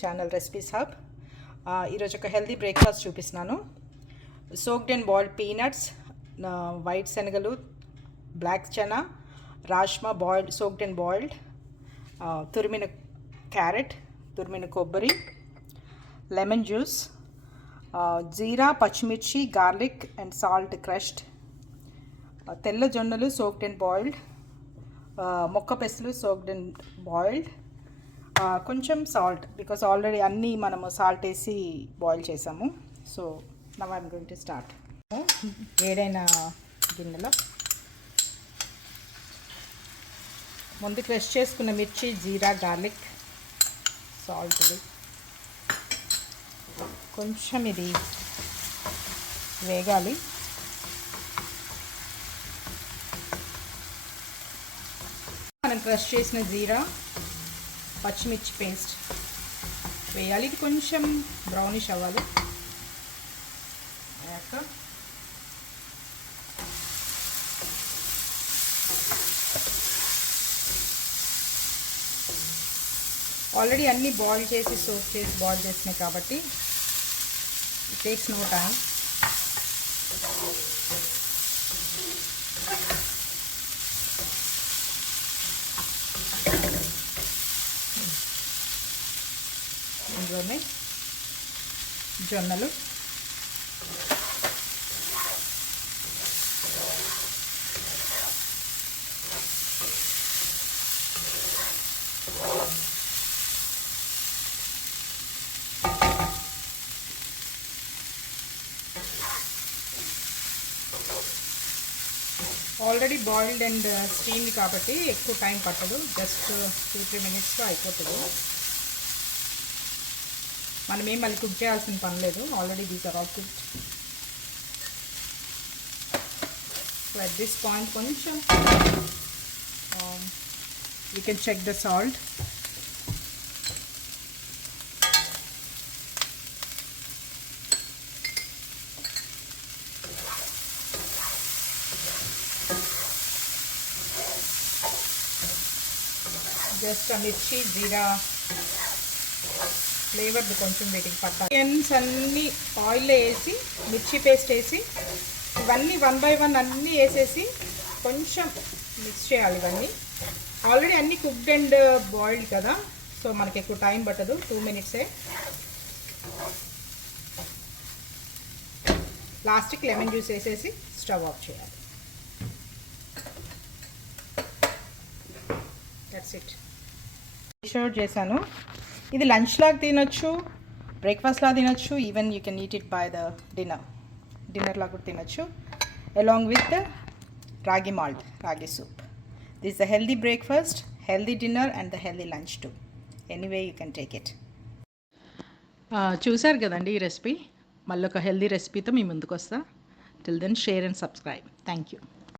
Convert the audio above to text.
Channel recipes hub. ఈరోజు ఒక healthy breakfast చూపిస్తున్నాను. Soaked and boiled peanuts, white శనగలు, black chana, rajma boiled, soaked and boiled, తురిమిన క్యారెట్, తురిమిన కొబ్బరి, లెమన్ జ్యూస్, జీరా, పచ్చిమిర్చి, గార్లిక్ అండ్ సాల్ట్ క్రష్డ్, తెల్ల జొన్నలు సోక్డ్ అండ్ బాయిల్డ్, మొక్క పెసలు సోక్డ్ అండ్ బాయిల్డ్, కొంచెం సాల్ట్ బికాస్ ఆల్రెడీ అన్నీ మనము సాల్ట్ వేసి బాయిల్ చేసాము. So now I'm going to start. వేడైన గిన్నెలో ముందు క్రష్ చేసుకున్న మిర్చి, జీరా, గార్లిక్, సాల్ట్, కొంచెం ఇది వేగాలి. మనం క్రష్ చేసిన జీరా, పచ్చిమిర్చి పేస్ట్ వేయాలి. ఇది కొంచెం బ్రౌనిష్ అవ్వాలి. అయ్యాక ఆల్రెడీ అన్నీ బాయిల్ చేసి సోక్ చేసి బాయిల్ చేసినాయి కాబట్టి ఇట్ టేక్స్ నో టైం. ఇందులోనే జొన్నలు, ఆల్రెడీ బాయిల్డ్ అండ్ స్టీమ్డ్ కాబట్టి ఎక్కువ టైం పట్టదు. జస్ట్ 2-3 మినిట్స్లో అయిపోతుంది. మనం ఏం మళ్ళీ కుక్ చేయాల్సిన పని లేదు. Already these are all cooked. So at this point కొంచెం you can check the salt. Just ఆ మిర్చి, జీరా ఫ్లేవర్ కొంచెం వీటికి పట్టాలి. ఆనియన్స్ అన్నీ ఆయిల్లో వేసి, మిర్చి పేస్ట్ వేసి, ఇవన్నీ 1 by 1 అన్నీ వేసేసి కొంచెం మిక్స్ చేయాలి. ఇవన్నీ ఆల్రెడీ అన్నీ కుక్డ్ అండ్ బాయిల్డ్ కదా, సో మనకి ఎక్కువ టైం పట్టదు. 2 మినిట్సే. లాస్ట్కి లెమన్ జ్యూస్ వేసేసి స్టవ్ ఆఫ్ చేయాలి. That's it. షోర్ చేశాను. ఇది లంచ్ లాగా తినొచ్చు, బ్రేక్ఫాస్ట్ లాగా తినొచ్చు, even you can eat it by the dinner లాగా కూడా తినొచ్చు, along with ragi malt, ragi soup. This is the healthy breakfast, healthy dinner and the healthy lunch too. Anyway you can take it. చూసారు కదండి ఈ రెసిపీ. మళ్ళీ ఒక హెల్దీ రెసిపీతో మీ ముందుకు వస్తా. Till then share and subscribe. Thank you.